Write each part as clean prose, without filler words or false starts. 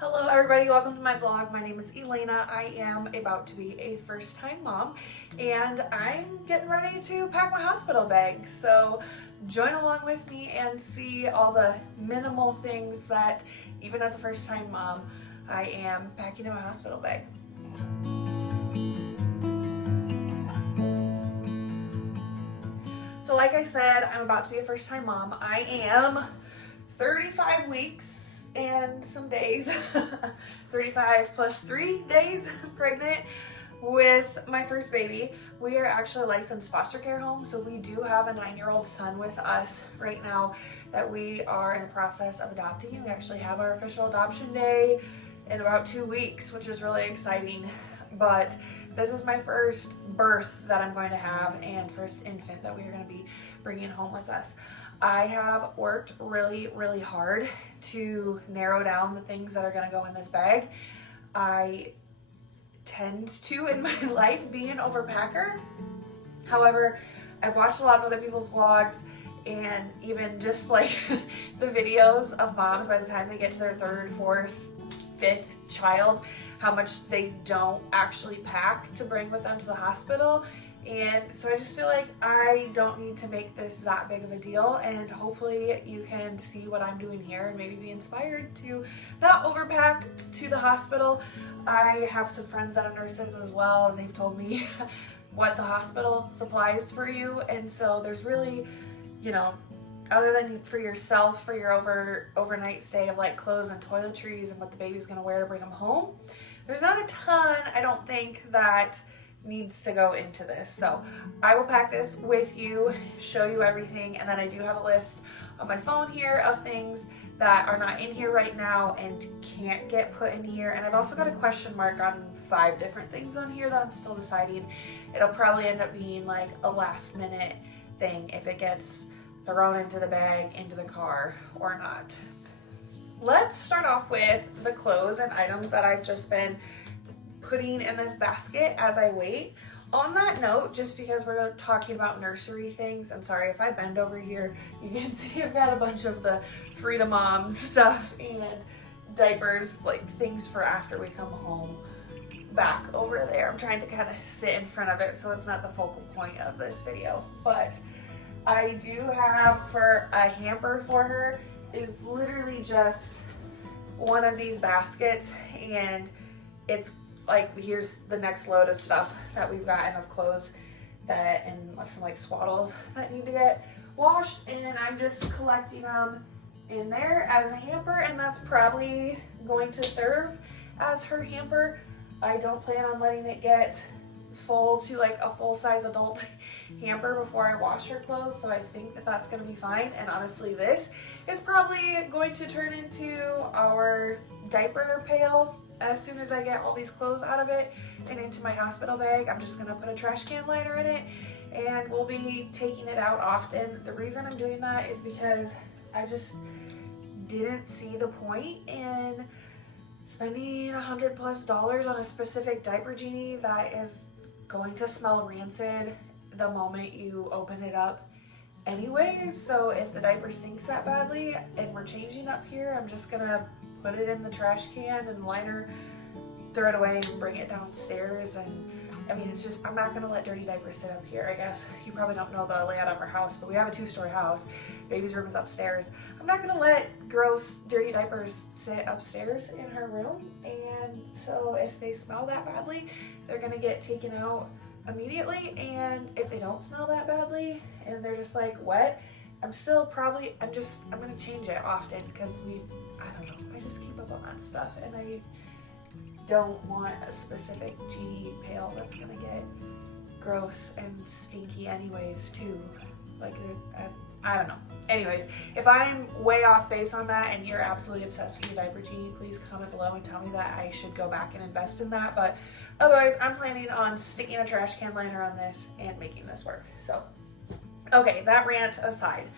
Hello everybody, welcome to my vlog. My name is Elena. I am about to be a first-time mom and I'm getting ready to pack my hospital bag. So join along with me and see all the minimal things that even as a first-time mom, I am packing in my hospital bag. So like I said, I'm about to be a first-time mom. I am 35 weeks and some days, 35 plus 3 days pregnant with my first baby. We are actually a licensed foster care home, so we do have a 9-year-old son with us right now that we are in the process of adopting. We actually have our official adoption day in about 2 weeks, which is really exciting. But this is my first birth that I'm going to have and first infant that we are going to be bringing home with us. I have worked really hard to narrow down the things that are going to go in this bag. I tend to, in my life, be an overpacker. However, I've watched a lot of other people's vlogs and even just like the videos of moms by the time they get to their 3rd, 4th, 5th child, how much they don't actually pack to bring with them to the hospital. And so I just feel like I don't need to make this that big of a deal, and hopefully you can see what I'm doing here and maybe be inspired to not overpack to the hospital. I have some friends that are nurses as well, and they've told me what the hospital supplies for you, and so there's really, you know, other than for yourself, for your overnight stay of like clothes and toiletries and what the baby's gonna wear to bring them home, there's not a ton, I don't think, that needs to go into this. So I will pack this with you, show you everything, and then I do have a list on my phone here of things that are not in here right now and can't get put in here. And I've also got a question mark on 5 different things on here that I'm still deciding. It'll probably end up being like a last minute thing if it gets thrown into the bag, into the car or not. Let's start off with the clothes and items that I've just been putting in this basket as I wait. On that note, just because we're talking about nursery things, I'm sorry if I bend over here, you can see I've got a bunch of the Freedom Mom stuff and diapers, like things for after we come home, back over there. I'm trying to kind of sit in front of it so it's not the focal point of this video. But I do have for a hamper for her is literally just one of these baskets, and it's like, here's the next load of stuff that we've gotten of clothes that and some like swaddles that need to get washed, and I'm just collecting them in there as a hamper, and that's probably going to serve as her hamper. I don't plan on letting it get full to like a full-size adult hamper before I wash her clothes, so I think that that's going to be fine. And honestly, this is probably going to turn into our diaper pail. As soon as I get all these clothes out of it and into my hospital bag, I'm just gonna put a trash can liner in it, and we'll be taking it out often. The reason I'm doing that is because I just didn't see the point in spending $100+ on a specific diaper genie that is going to smell rancid the moment you open it up anyways. So if the diaper stinks that badly and we're changing up here, I'm just gonna put it in the trash can and liner, throw it away and bring it downstairs. And I mean, it's just, I'm not gonna let dirty diapers sit up here. I guess you probably don't know the layout of our house, but we have a 2-story house. Baby's room is upstairs. I'm not gonna let gross, dirty diapers sit upstairs in her room. And so if they smell that badly, they're gonna get taken out immediately. And if they don't smell that badly and they're just like wet, I'm gonna change it often because I don't know, I just keep up on that stuff, and I don't want a specific genie pail that's gonna get gross and stinky anyways too. Like, I don't know. Anyways, if I'm way off base on that and you're absolutely obsessed with your diaper genie, please comment below and tell me that I should go back and invest in that. But otherwise, I'm planning on sticking a trash can liner on this and making this work. So, okay, that rant aside,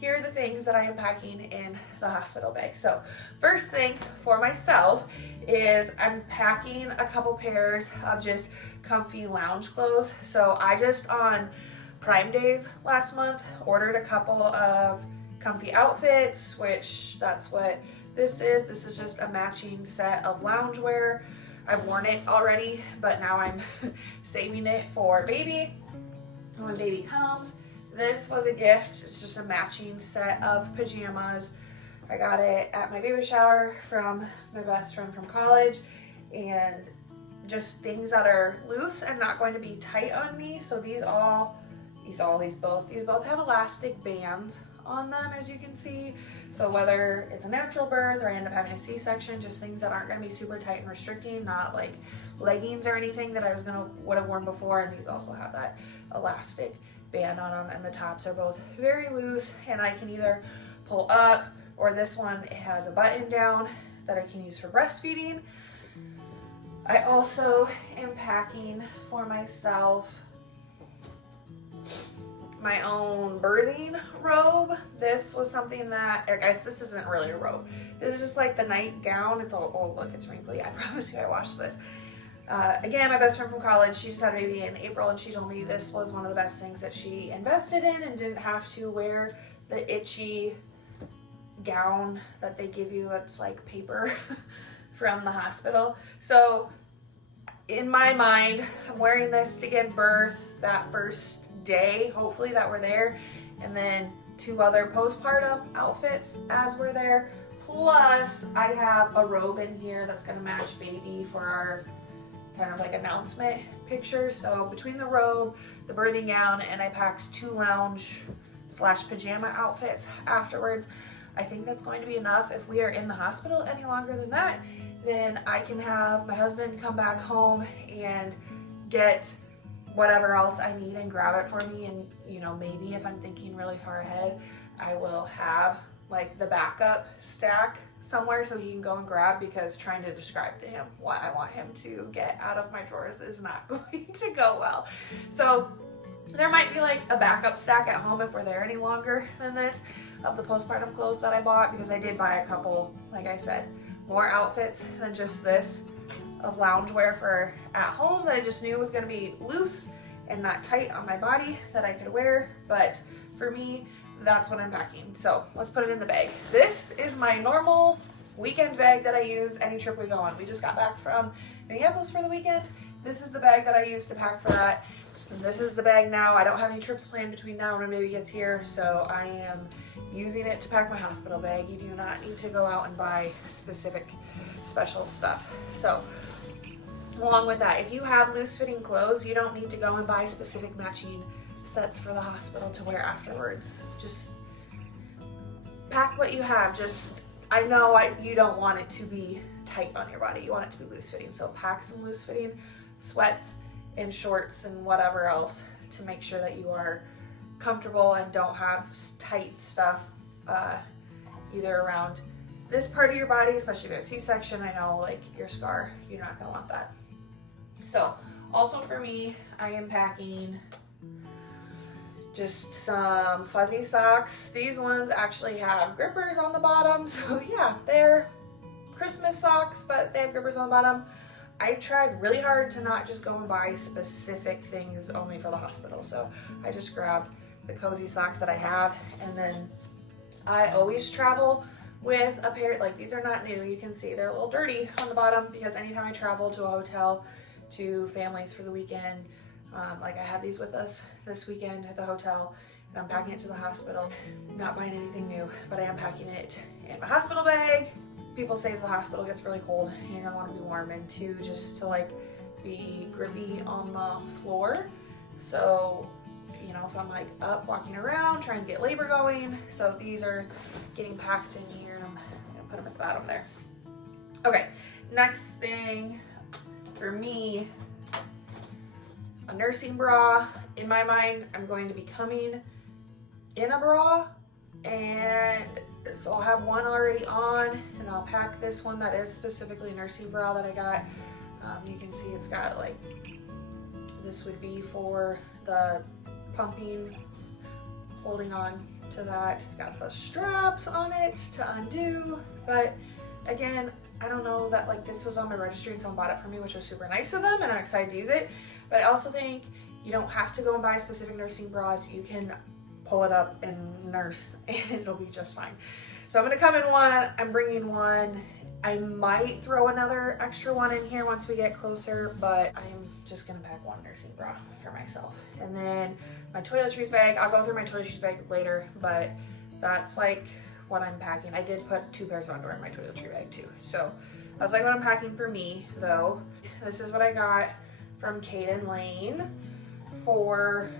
here are the things that I am packing in the hospital bag. So first thing for myself is I'm packing a couple pairs of just comfy lounge clothes. So I just on Prime Days last month ordered a couple of comfy outfits, which that's what this is. This is just a matching set of loungewear. I've worn it already, but now I'm saving it for baby. When baby comes, this was a gift. It's just a matching set of pajamas. I got it at my baby shower from my best friend from college, and just things that are loose and not going to be tight on me. So these both have elastic bands on them, as you can see. So whether it's a natural birth or I end up having a C-section, just things that aren't going to be super tight and restricting, not like leggings or anything that I would have worn before. And these also have that elastic band on them, and the tops are both very loose, and I can either pull up, or this one, it has a button down that I can use for breastfeeding. I also am packing for myself my own birthing robe. This was something that, guys, this isn't really a robe. This is just like the nightgown. It's all, oh look, it's wrinkly. I promise you I washed this. Again, my best friend from college, she just had a baby in April, and she told me this was one of the best things that she invested in, and didn't have to wear the itchy gown that they give you. It's like paper from the hospital. So in my mind, I'm wearing this to give birth that first day, hopefully, that we're there, and then 2 other postpartum outfits as we're there. Plus, I have a robe in here that's gonna match baby for our kind of like announcement picture. So between the robe, the birthing gown, and I packed 2 lounge/pajama outfits afterwards, I think that's going to be enough. If we are in the hospital any longer than that, then I can have my husband come back home and get whatever else I need and grab it for me. And you know, maybe if I'm thinking really far ahead, I will have like the backup stack somewhere so he can go and grab, because trying to describe to him what I want him to get out of my drawers is not going to go well. So there might be like a backup stack at home if we're there any longer than this, of the postpartum clothes that I bought, because I did buy a couple, like I said, more outfits than just this of loungewear for at home that I just knew was going to be loose and not tight on my body that I could wear. But for me, that's what I'm packing. So let's put it in the bag. This is my normal weekend bag that I use any trip we go on. We just got back from Minneapolis for the weekend. This is the bag that I use to pack for that. And this is the bag now. I don't have any trips planned between now and when baby gets here, so I am using it to pack my hospital bag. You do not need to go out and buy specific special stuff. So along with that, if you have loose fitting clothes, you don't need to go and buy specific matching sets for the hospital to wear afterwards. Just pack what you have. I know you don't want it to be tight on your body. You want it to be loose fitting. So pack some loose fitting sweats and shorts and whatever else to make sure that you are comfortable and don't have tight stuff either around this part of your body, especially if you have a C-section. I know, like your scar, you're not gonna want that. So also for me, I am packing just some fuzzy socks. These ones actually have grippers on the bottom, so yeah, they're Christmas socks, but they have grippers on the bottom. I tried really hard to not just go and buy specific things only for the hospital, so I just grabbed the cozy socks that I have. And then I always travel with a pair, like these are not new, you can see they're a little dirty on the bottom, because anytime I travel to a hotel, to families for the weekend, like I had these with us this weekend at the hotel, and I'm packing it to the hospital. Not buying anything new, but I am packing it in my hospital bag. People say if the hospital gets really cold, you're gonna want to be warm, and two, just to like be grippy on the floor. So, you know, if I'm like up walking around trying to get labor going. So these are getting packed in here, and I'm gonna put them at the bottom there. Okay, next thing for me, a nursing bra. In my mind, I'm going to be coming in a bra, and so I'll have one already on, and I'll pack this one that is specifically a nursing bra that I got. You can see it's got like, this would be for the pumping, holding on to that. Got the straps on it to undo, but again, I don't know that like this was on my registry and someone bought it for me, which was super nice of them, and I'm excited to use it. But I also think you don't have to go and buy specific nursing bras. You can pull it up and nurse and it'll be just fine. So I'm gonna come in one, I'm bringing one. I might throw another extra one in here once we get closer, but I'm just gonna pack one nursing bra for myself. And then my toiletries bag, I'll go through my toiletries bag later, but that's like what I'm packing. I did put 2 pairs of underwear in my toiletry bag too. So that's like what I'm packing for me though. This is what I got from Kate and Lane for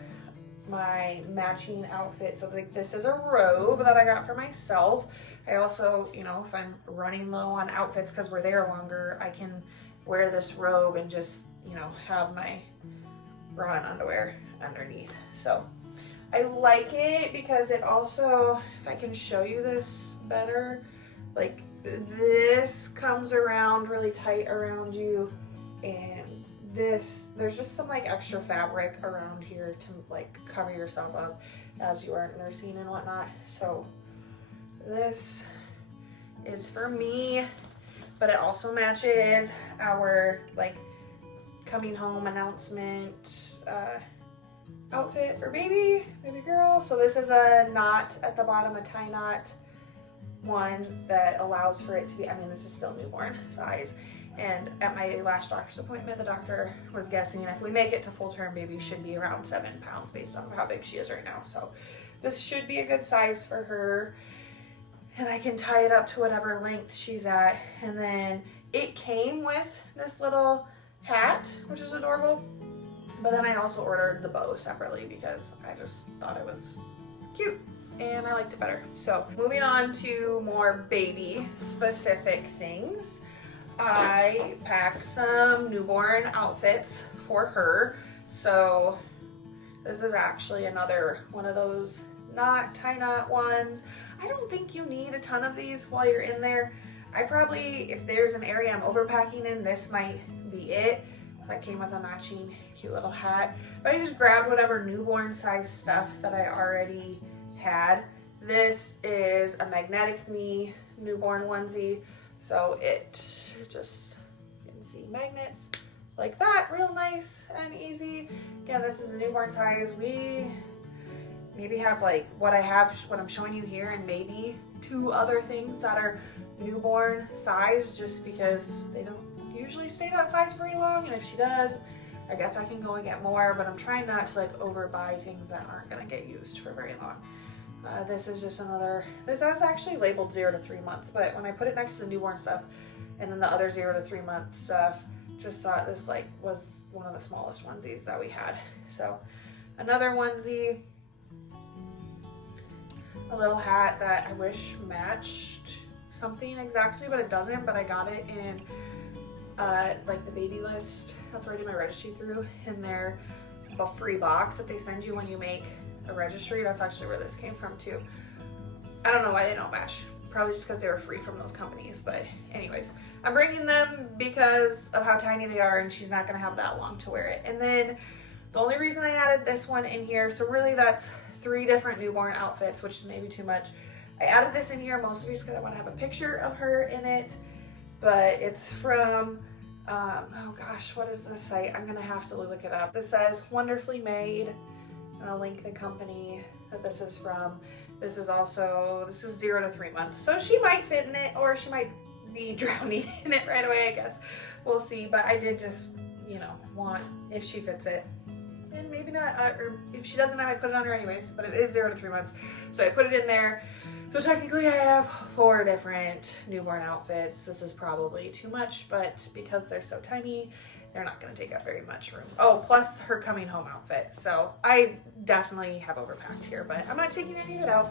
my matching outfit. So like this is a robe that I got for myself. I also, you know, if I'm running low on outfits because we're there longer, I can wear this robe and just, you know, have my bra and underwear underneath. So I like it because it also, if I can show you this better, like this comes around really tight around you, and this, there's just some like extra fabric around here to like cover yourself up as you are nursing and whatnot. So this is for me, but it also matches our like coming home announcement outfit for baby girl. So this is a knot at the bottom, a tie knot one that allows for it to be, I mean, this is still newborn size. And at my last doctor's appointment, the doctor was guessing if we make it to full term, baby should be around 7 pounds based on how big she is right now. So this should be a good size for her. And I can tie it up to whatever length she's at. And then it came with this little hat, which is adorable. But then I also ordered the bow separately because I just thought it was cute and I liked it better. So moving on to more baby specific things. I packed some newborn outfits for her. So this is actually another one of those tie knot ones. I don't think you need a ton of these while you're in there. I probably, if there's an area I'm overpacking in, this might be it. That came with a matching cute little hat. But I just grabbed whatever newborn size stuff that I already had. This is a magnetic knee newborn onesie. So it just, you can see magnets like that, real nice and easy. Again, this is a newborn size. We maybe have like what I'm showing you here, and maybe 2 other things that are newborn size, just because they don't usually stay that size very long. And if she does, I guess I can go and get more, but I'm trying not to like overbuy things that aren't gonna get used for very long. This is just another, this is actually labeled 0 to 3 months, but when I put it next to the newborn stuff and then the other 0 to 3 month stuff, just thought this like was one of the smallest onesies that we had. So another onesie, a little hat that I wish matched something exactly, but it doesn't, but I got it in like the baby list. That's where I did my registry through, in their free box that they send you when you make a registry. That's actually where this came from too. I don't know why they don't match. Probably just because they were free from those companies. But anyways, I'm bringing them because of how tiny they are, and she's not going to have that long to wear it. And then the only reason I added this one in here, so really that's 3 different newborn outfits, which is maybe too much. I added this in here mostly just because I want to have a picture of her in it. But it's from, oh gosh, what is this site? I'm going to have to look it up. It says Wonderfully Made. And I'll link the company that this is from. This is 0 to 3 months. So she might fit in it, or she might be drowning in it right away, I guess. We'll see. But I did just, you know, want, if she fits it. And maybe not, or if she doesn't, I might put it on her anyways. But it is 0 to 3 months. So I put it in there. So technically I have 4 different newborn outfits. This is probably too much, but because they're so tiny, they're not going to take up very much room. Oh, plus her coming home outfit. So I definitely have overpacked here, but I'm not taking any of it out.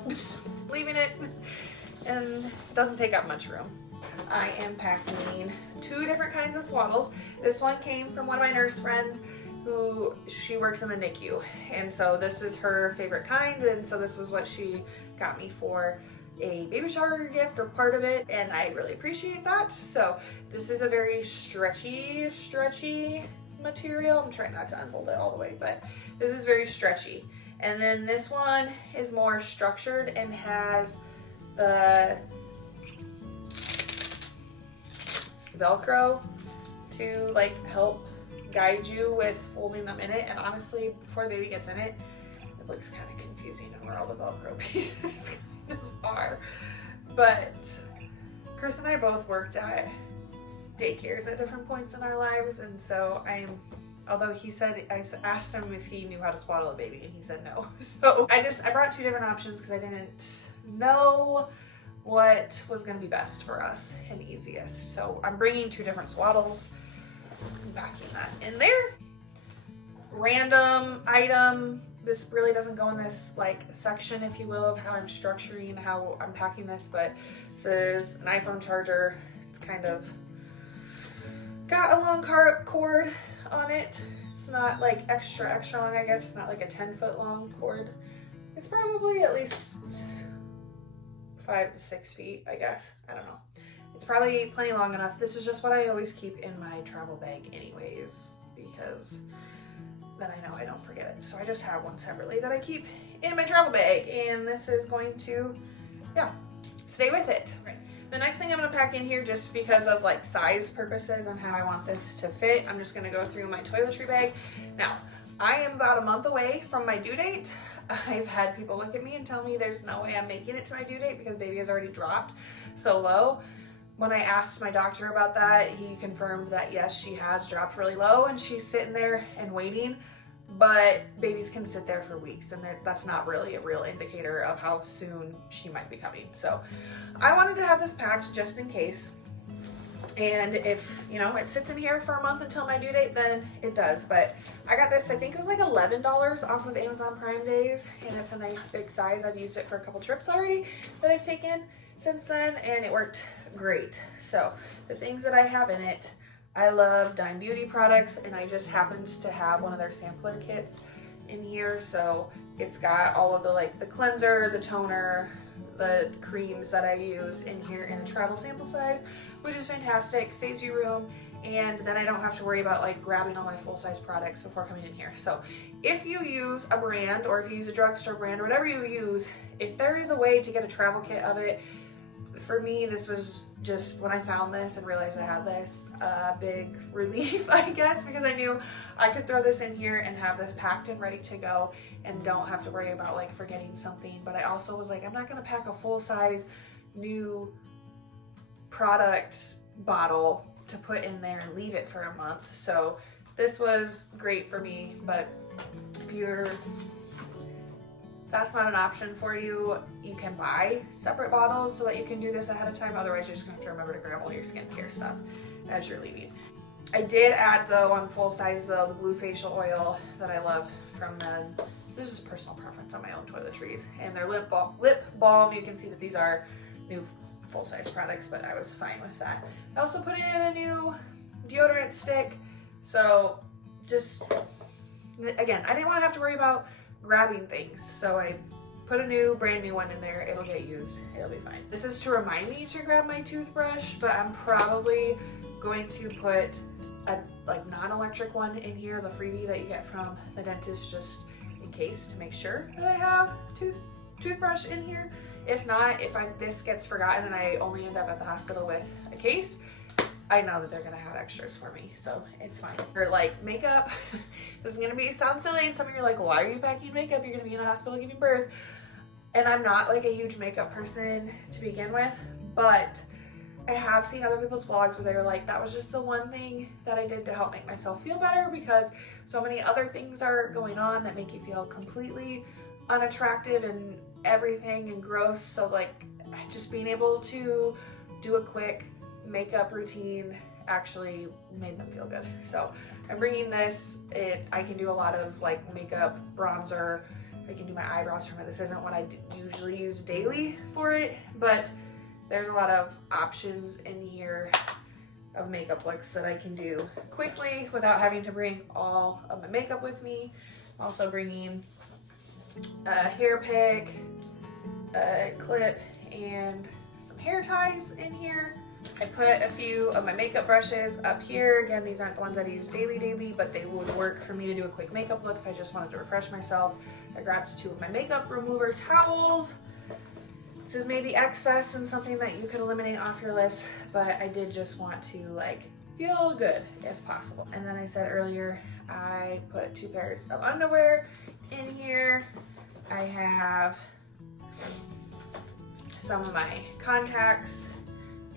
Leaving it, and it doesn't take up much room. I am packing 2 different kinds of swaddles. This one came from one of my nurse friends who, she works in the NICU. And so this is her favorite kind. And so this was what she got me for a baby shower gift, or part of it, and I really appreciate that. So this is a very stretchy material. I'm trying not to unfold it all the way, but this is very stretchy. And then this one is more structured and has the Velcro to like help guide you with folding them in it. And honestly, before the baby gets in it, it looks kind of confusing on where all the Velcro pieces are. But Chris and I both worked at daycares at different points in our lives, and so although he said, I asked him if he knew how to swaddle a baby, and he said no. So I brought 2 different options because I didn't know what was going to be best for us and easiest. So I'm bringing 2 different swaddles, backing that in there. Random item, this really doesn't go in this like section, if you will, of how I'm structuring, how I'm packing this, but this is an iPhone charger. It's kind of got a long cord on it. It's not like extra long, I guess. It's not like a 10-foot long cord. It's probably at least 5 to 6 feet, I guess. I don't know. It's probably plenty long enough. This is just what I always keep in my travel bag anyways, because then I know I don't forget it. So I just have one separately that I keep in my travel bag, and this is going to, yeah, stay with it. Right. The next thing I'm gonna pack in here, just because of like size purposes and how I want this to fit, I'm just gonna go through my toiletry bag. Now, I am about a month away from my due date. I've had people look at me and tell me there's no way I'm making it to my due date because baby has already dropped so low. When I asked my doctor about that, he confirmed that yes, she has dropped really low and she's sitting there and waiting, but babies can sit there for weeks, and that's not really a real indicator of how soon she might be coming. So I wanted to have this packed just in case. And if, you know, it sits in here for a month until my due date, then it does. But I got this, I think it was like $11 off of Amazon Prime days, and it's a nice big size. I've used it for a couple trips already that I've taken since then, and it worked great. So the things that I have in it, I love Dime Beauty products, and I just happened to have one of their sampler kits in here. So it's got all of the, like the cleanser, the toner, the creams that I use in here in a travel sample size, which is fantastic, saves you room, and then I don't have to worry about like grabbing all my full-size products before coming in here. So if you use a brand, or if you use a drugstore brand, or whatever you use, if there is a way to get a travel kit of it, for me, this was just, when I found this and realized I had this, a big relief, I guess, because I knew I could throw this in here and have this packed and ready to go and don't have to worry about like forgetting something. But I also was like, I'm not gonna pack a full-size new product bottle to put in there and leave it for a month. So this was great for me, but if that's not an option for you, you can buy separate bottles so that you can do this ahead of time. Otherwise, you're just gonna have to remember to grab all your skincare stuff as you're leaving. I did add though, on full size though, the blue facial oil that I love from them. This is personal preference on my own toiletries. And their lip balm, you can see that these are new full-size products, but I was fine with that. I also put in a new deodorant stick. So just, again, I didn't want to have to worry about grabbing things. So I put a brand new one in there. It'll get used. It'll be fine. This is to remind me to grab my toothbrush, but I'm probably going to put a like non-electric one in here, the freebie that you get from the dentist, just in case, to make sure that I have toothbrush in here. If not, if this gets forgotten and I only end up at the hospital with a case, I know that they're gonna have extras for me, so it's fine. Or like makeup, this is gonna sound silly, and some of you are like, why are you packing makeup? You're gonna be in a hospital giving birth. And I'm not like a huge makeup person to begin with, but I have seen other people's vlogs where they were like, that was just the one thing that I did to help make myself feel better, because so many other things are going on that make you feel completely unattractive and everything and gross. So like just being able to do a quick makeup routine actually made them feel good. So I'm bringing this. I can do a lot of like makeup, bronzer. I can do my eyebrows from it. This isn't what I usually use daily for it, but there's a lot of options in here of makeup looks that I can do quickly without having to bring all of my makeup with me. I'm also bringing a hair pick, a clip, and some hair ties in here. I put a few of my makeup brushes up here. Again, these aren't the ones that I use daily, but they would work for me to do a quick makeup look if I just wanted to refresh myself. I grabbed 2 of my makeup remover towels. This is maybe excess and something that you could eliminate off your list, but I did just want to like feel good if possible. And then I said earlier, I put 2 pairs of underwear in here. I have some of my contacts,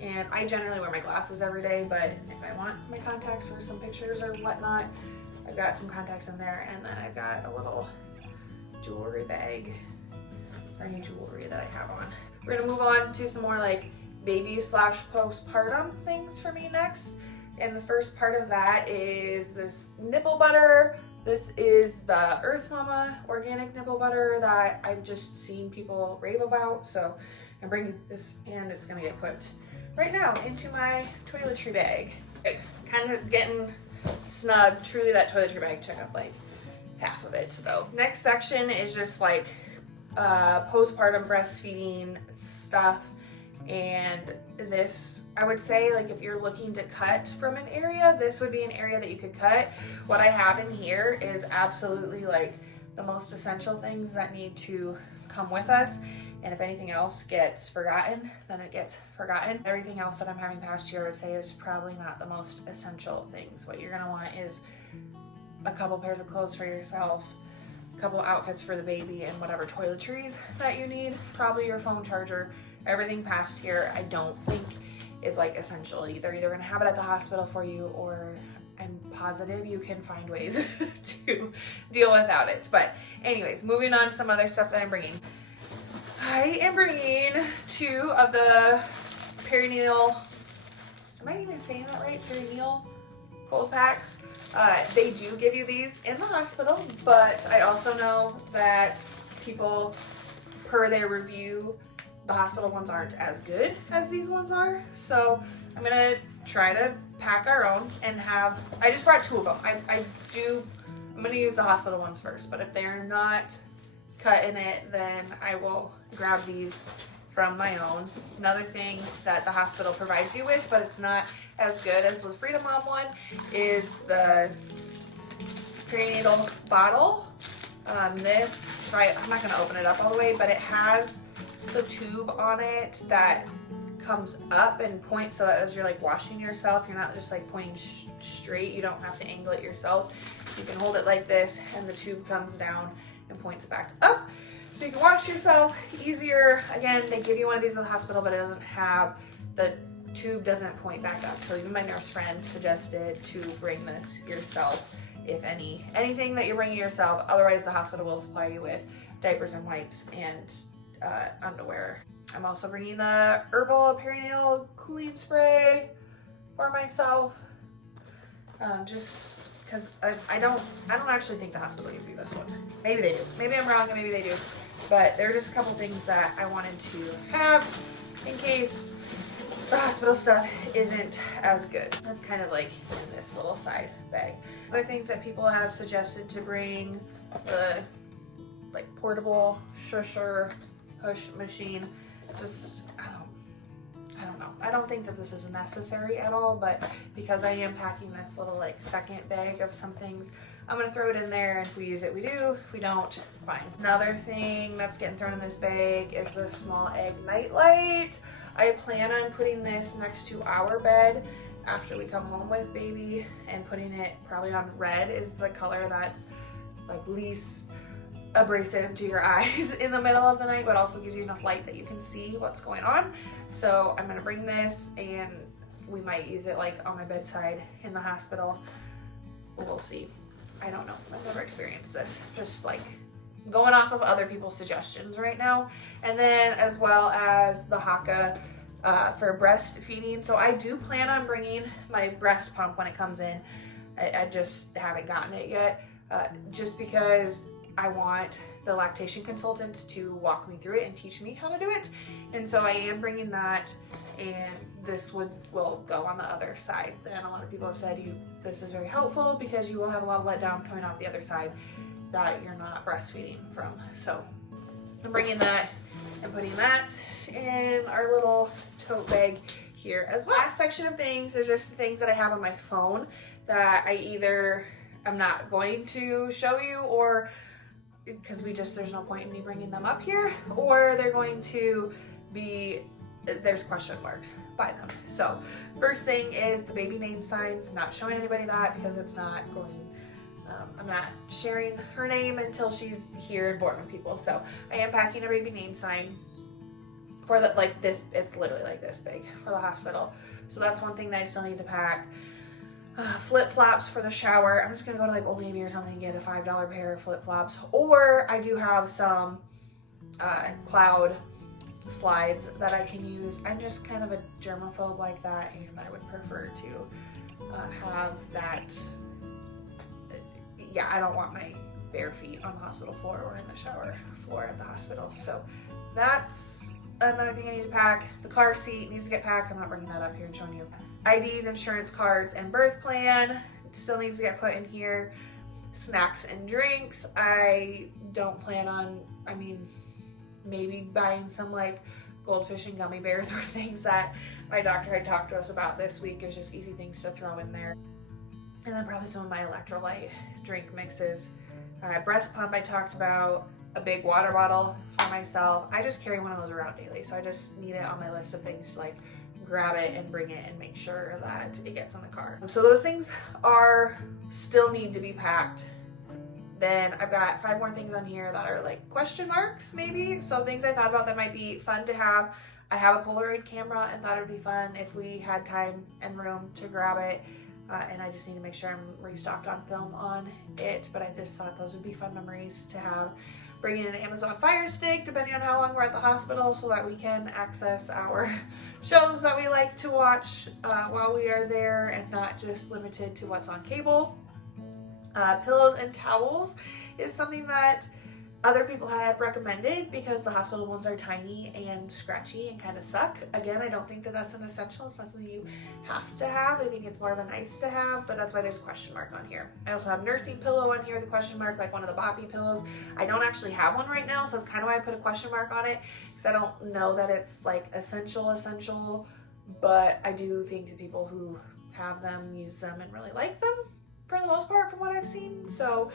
and I generally wear my glasses every day, but if I want my contacts for some pictures or whatnot, I've got some contacts in there, and then I've got a little jewelry bag for any jewelry that I have on. We're gonna move on to some more like baby / postpartum things for me next. And the first part of that is this nipple butter. This is the Earth Mama organic nipple butter that I've just seen people rave about. So I'm bringing this, and it's gonna get put right now into my toiletry bag. Kind of getting snug. Truly that toiletry bag took up like half of it though. Next section is just like postpartum breastfeeding stuff. And this, I would say, like if you're looking to cut from an area, this would be an area that you could cut. What I have in here is absolutely like the most essential things that need to come with us. And if anything else gets forgotten, then it gets forgotten. Everything else that I'm having past year, I would say, is probably not the most essential things. What you're gonna want is a couple pairs of clothes for yourself, a couple outfits for the baby, and whatever toiletries that you need, probably your phone charger. Everything past here, I don't think is like essential either. Either gonna have it at the hospital for you, or I'm positive you can find ways to deal without it. But anyways, moving on to some other stuff that I'm bringing. I am bringing 2 of the perinatal, am I even saying that right? Perinatal cold packs. They do give you these in the hospital, but I also know that people, per their review, the hospital ones aren't as good as these ones are. So I'm gonna try to pack our own and have, I just brought 2 of them. I'm gonna use the hospital ones first, but if they're not cutting it, then I will grab these from my own. Another thing that the hospital provides you with, but it's not as good as the Freedom Mom one, is the perinatal bottle. I'm not gonna open it up all the way, but it has the tube on it that comes up and points, so that as you're like washing yourself, you're not just like pointing straight. You don't have to angle it yourself. You can hold it like this, and the tube comes down and points back up, so you can wash yourself easier. Again, they give you one of these in the hospital, but it doesn't have, the tube doesn't point back up. So even my nurse friend suggested to bring this yourself, if anything that you're bringing yourself. Otherwise, the hospital will supply you with diapers and wipes and underwear. I'm also bringing the herbal perinatal cooling spray for myself, just because I don't actually think the hospital gives you this one. Maybe they do. Maybe I'm wrong, and maybe they do. But there are just a couple things that I wanted to have in case the hospital stuff isn't as good. That's kind of like in this little side bag. Other things that people have suggested to bring, the like portable shusher push machine. Just, I don't know. I don't think that this is necessary at all, but because I am packing this little like second bag of some things, I'm gonna throw it in there, and if we use it, we do. If we don't, fine. Another thing that's getting thrown in this bag is the small egg nightlight. I plan on putting this next to our bed after we come home with baby, and putting it probably on red is the color that's like least abrasive to your eyes in the middle of the night, but also gives you enough light that you can see what's going on. So I'm gonna bring this, and we might use it like on my bedside in the hospital. We'll see. I don't know. I've never experienced this. Just like going off of other people's suggestions right now. And then as well as the Haka for breastfeeding. So I do plan on bringing my breast pump when it comes in. I just haven't gotten it yet, just because I want the lactation consultant to walk me through it and teach me how to do it. And so I am bringing that, and this will go on the other side. And a lot of people have said this is very helpful because you will have a lot of letdown coming off the other side that you're not breastfeeding from. So I'm bringing that and putting that in our little tote bag here as well. Last section of things is just things that I have on my phone that I either am not going to show you, or because there's no point in me bringing them up here, or they're going to be, there's question marks by them. So first thing is the baby name sign. I'm not showing anybody that because it's not going, I'm not sharing her name until she's here and born with people. So I am packing a baby name sign. for the, like this, it's literally like this big for the hospital. So that's one thing that I still need to pack. Flip-flops for the shower. I'm just gonna go to like Old Navy or something and get a $5 pair of flip-flops. Or I do have some cloud slides that I can use. I'm just kind of a germaphobe like that, and I would prefer to have that. Yeah, I don't want my bare feet on the hospital floor or in the shower floor at the hospital. So that's another thing I need to pack. The car seat needs to get packed. I'm not bringing that up here and showing you. IDs, insurance cards, and birth plan still needs to get put in here. Snacks and drinks. I don't plan on, I mean, maybe buying some like goldfish and gummy bears or things that my doctor had talked to us about this week. It was just easy things to throw in there. And then probably some of my electrolyte drink mixes. Breast pump I talked about. A big water bottle for myself. I just carry one of those around daily, so I just need it on my list of things to like grab it and bring it and make sure that it gets on the car. So those things are still need to be packed. Then I've got 5 more things on here that are like question marks maybe. So things I thought about that might be fun to have. I have a Polaroid camera and thought it would be fun if we had time and room to grab it. And I just need to make sure I'm restocked on film on it. But I just thought those would be fun memories to have. Bringing in an Amazon Fire Stick, depending on how long we're at the hospital, so that we can access our shows that we like to watch while we are there and not just limited to what's on cable. Pillows and towels is something that other people have recommended because the hospital ones are tiny and scratchy and kind of suck. Again, I don't think that that's an essential. It's not something you have to have. I think it's more of a nice to have, but that's why there's a question mark on here. I also have nursing pillow on here with a question mark, like one of the Boppy pillows. I don't actually have one right now, so that's kind of why I put a question mark on it, because I don't know that it's like essential, but I do think the people who have them use them and really like them for the most part from what I've seen. So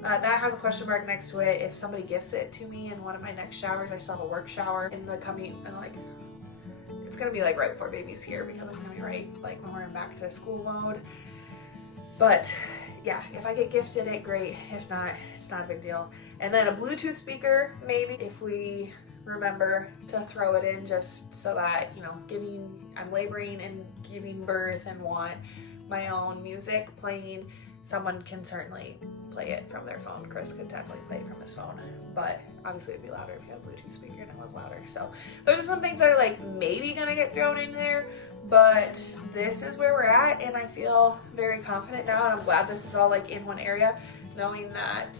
that has a question mark next to it. If somebody gifts it to me in one of my next showers, I still have a work shower in the coming, and like it's gonna be like right before baby's here because it's gonna be right like when we're in back to school mode. But yeah, if I get gifted it, great. If not, it's not a big deal. And then a Bluetooth speaker, maybe, if we remember to throw it in, just so that, you know, I'm laboring and giving birth and want my own music playing. Someone can certainly play it from their phone. Chris could definitely play it from his phone, but obviously it'd be louder if you have a Bluetooth speaker and it was louder. So those are some things that are like maybe gonna get thrown in there, but this is where we're at, and I feel very confident now, and I'm glad this is all like in one area, knowing that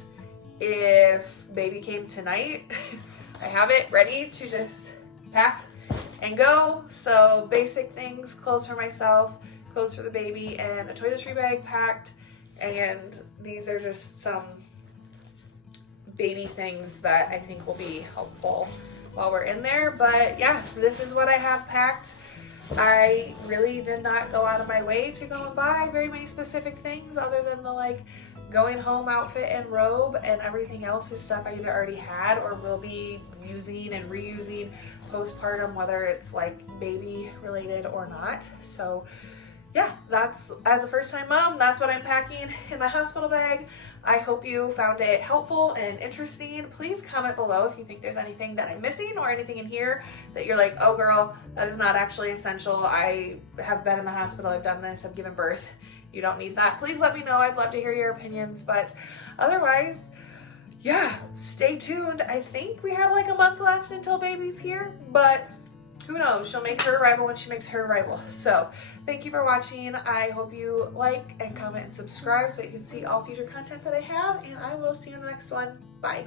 if baby came tonight, I have it ready to just pack and go. So basic things, clothes for myself, clothes for the baby, and a toiletry bag packed. And these are just some baby things that I think will be helpful while we're in there. But yeah, this is what I have packed. I really did not go out of my way to go and buy very many specific things other than the like going home outfit and robe, and everything else is stuff I either already had or will be using and reusing postpartum, whether it's like baby related or not. So yeah, that's, as a first-time mom, that's what I'm packing in my hospital bag. I hope you found it helpful and interesting. Please comment below if you think there's anything that I'm missing or anything in here that you're like, oh girl, that is not actually essential. I have been in the hospital, I've done this, I've given birth. You don't need that. Please let me know. I'd love to hear your opinions, but otherwise, yeah, stay tuned. I think we have like a month left until baby's here, but who knows? She'll make her arrival when she makes her arrival. So thank you for watching. I hope you like and comment and subscribe so you can see all future content that I have, and I will see you in the next one. Bye.